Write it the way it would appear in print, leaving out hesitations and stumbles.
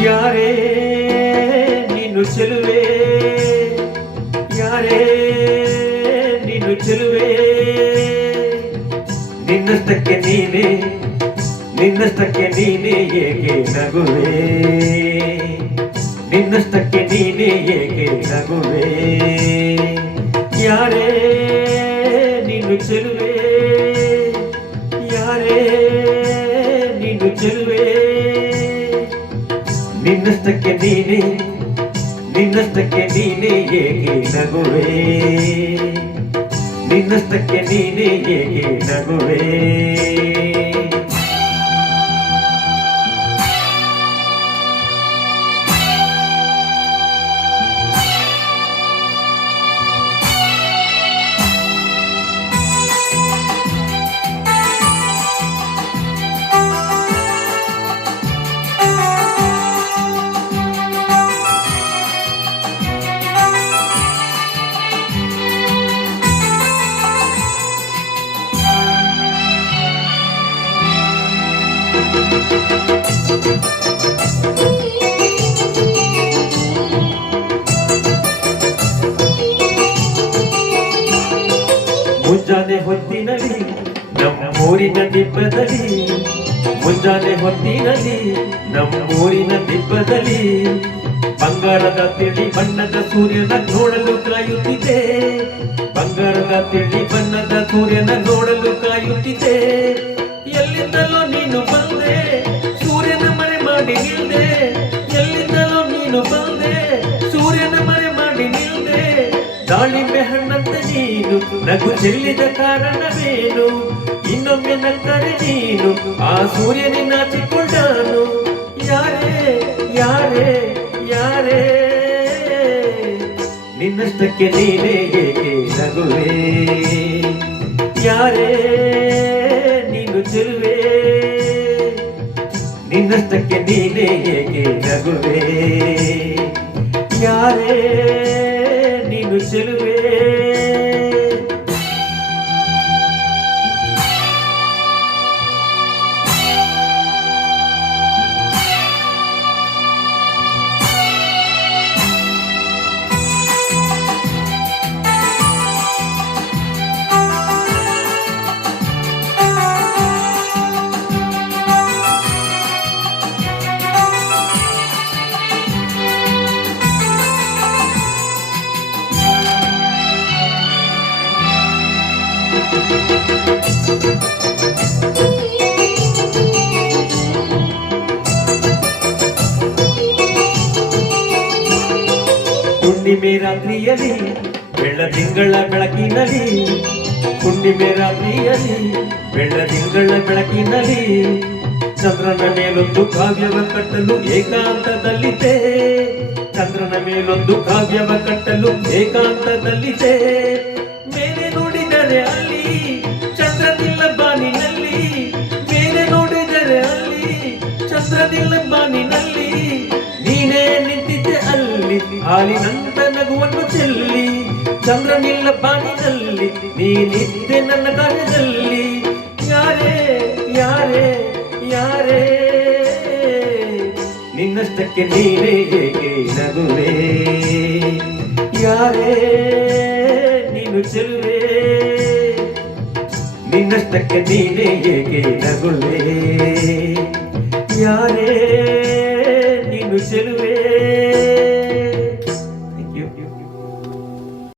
ಯಾರೇ ನೀನು ಚೆಲುವೆ, ಯಾರೇ ನೀನು ಚೆಲುವೆ, ನಿನ್ನಷ್ಟಕ್ಕೆ ನೀನೇ, ನಿನ್ನಷ್ಟಕ್ಕೆ ನೀನೇ ಏಕೆ ನಗುವೆ, ನಿನ್ನಷ್ಟಕ್ಕೆ ನೀನೇ ಏಕೆ ನಗುವೆ. ಯಾರೇ ನೀನು ಚೆಲುವೆ, ಯಾರೇ ನೀನು ಚೆಲುವೆ, ನಿನ್ನಷ್ಟಕ್ಕೆ ನೀನೇ, ನಿನ್ನಷ್ಟಕ್ಕೆ ನೀನೇ ಏಕೆ ನಗುವೆ, ನಿನ್ನಷ್ಟಕ್ಕೆ ನೀನೇ ಏಕೆ ನಗುವೆ. ಮುಂಜಾನೆ ಹೊತ್ತಿನಲ್ಲಿ ನಮ್ಮೂರಿನ ದಿಬ್ಬದಲ್ಲಿ, ಮುಂಜಾನೆ ಹೊತ್ತಿನಲ್ಲಿ ನಮ್ಮೂರಿನ ದಿಬ್ಬದಲ್ಲಿ ಬಂಗಾರದ ತಿಳಿ ಬಣ್ಣದ ಸೂರ್ಯನ ನೋಡಲು ಕಾಯುತ್ತಿದೆ, ಬಂಗಾರದ ತಿಳಿ ಬಣ್ಣದ ಸೂರ್ಯನ ನೋಡಲು ಕಾಯುತ್ತಿದೆ. ಎಲ್ಲಿಂದಲೋ ನೀನು ಬಂದೆ, ಸೂರ್ಯನ ಮರೆ ಮಾಡಿ ನಿಲ್ದೆ, ಎಲ್ಲಿಂದಲೋ ನೀನು ಬಂದೆ, ಸೂರ್ಯನ ಮರೆ ಮಾಡಿ ನಿಲ್ದೆ. ದಾಳಿಂಬೆ ಹಣ್ಣಂತೆ ನೀನು ನಗು ಚೆಲ್ಲಿದ ಕಾರಣವೇನು, ಇನ್ನೊಮ್ಮೆ ನಕ್ಕರೆ ನೀನು ಆ ಸೂರ್ಯನೇ ನಾಚಿಕೊಂಡನು. ಯಾರೇ ಯಾರೇ ಯಾರೇ ನಿನ್ನಷ್ಟಕ್ಕೆ ನೀನೇ ಏಕೆ ನಗುವೆ, ಯಾರೇ ನೀನು ಚೆಲುವೆ, ನಿನ್ನಷ್ಟಕ್ಕೆ ನೀನೇ ಏಕೆ ನಗುವೆ. ಯಾರೇ ನೀನು ಚೆಲುವೆ. ಹುಣ್ಣಿಮೆ ರಾತ್ರಿಯಲ್ಲಿ ಬೆಳ್ಳದಿಂಗಳ ಬೆಳಕಿನಲ್ಲಿ, ಹುಣ್ಣಿಮೆ ರಾತ್ರಿಯಲ್ಲಿ ಬೆಳ್ಳದಿಂಗಳ ಬೆಳಕಿನಲ್ಲಿ ಚಂದ್ರನ ಮೇಲೊಂದು ಕಾವ್ಯವ ಕಟ್ಟಲು ಏಕಾಂತದಲ್ಲಿದೆ, ಚಂದ್ರನ ಮೇಲೊಂದು ಕಾವ್ಯವ ಕಟ್ಟಲು ಏಕಾಂತದಲ್ಲಿದೆ. ಮೇಲೆ ನೋಡಿದರೆ ಅಲ್ಲಿ ಚಂದ್ರನಿಲ್ಲ ಬಾನಿನಲ್ಲಿ, ಮೇಲೆ ನೋಡಿದರೆ ಅಲ್ಲಿ ಚಂದ್ರನಿಲ್ಲ ಬಾನಿನಲ್ಲಿ. ನೀನೇ ನಿಂತಿದ್ದೆ ಅಲ್ಲಿ ಹಾಲಿನಂತ ನಗುವನ್ನು ಚೆಲ್ಲಿ, ಚಂದ್ರನಿಲ್ಲ ಬಾನಿನಲ್ಲಿ ನೀನಿದ್ದೆ ನನ್ನ ಕಾರ್ಯದಲ್ಲಿ. ಯಾರೇ ಯಾರೇ ಯಾರೇ ನಿನ್ನಷ್ಟಕ್ಕೆ ನೀನೇ ಏಕೆ ನಗುವೆ, ಯಾರೇ ನೀನು ಚೆಲುವೆ, ನಿನ್ನಷ್ಟಕ್ಕೆ ನೀನೇ ಏಕೆ ನಗುವೆ. ಯಾರೇ ನೀನು ಚೆಲುವೆ.